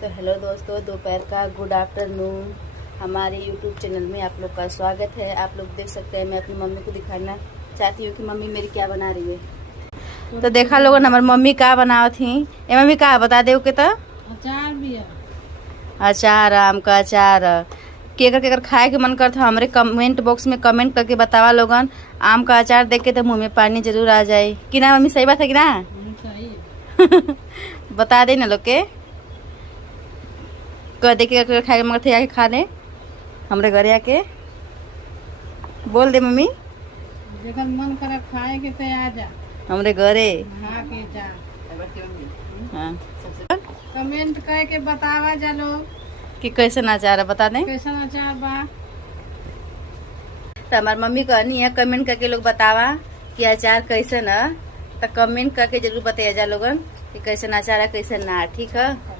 तो हेलो दोस्तों, दोपहर का गुड आफ्टरनून। हमारे यूट्यूब चैनल में आप लोग का स्वागत है। आप लोग देख सकते हैं, मैं अपनी मम्मी को दिखाना चाहती हूँ कि मम्मी मेरी क्या बना रही है। तो देखा लोगों हमारी मम्मी क्या बनावत थी। ये मम्मी क्या बता दे के? तो अचार भी है। अचार, आम का अचार। केकर खाए के मन करता हमरे कमेंट बॉक्स में कमेंट करके बतावा लोगन। आम का अचार देख के तो मुँह में पानी जरूर आ जाए कि ना मम्मी? सही बात है कि ना? सही है। बता दे ना लोग के कह दे के खाए मगर थे आके खा ले हमरे घरे आके बोल दे मम्मी जेकर मन करे खाए के ते आ जा हमरे घरे। खा के जा। हाँ, कमेंट करके बतावा जा लोग कि कैसे अचार है बता दें। कैसन अचार बा। तो हमारी मम्मी कहनी है कमेंट करके लोग बतावा कि अचार कैसे न, तो कमेंट करके जरूर बताइए जा लोगन कि कैसे अचार है कैसे ना। ठीक है।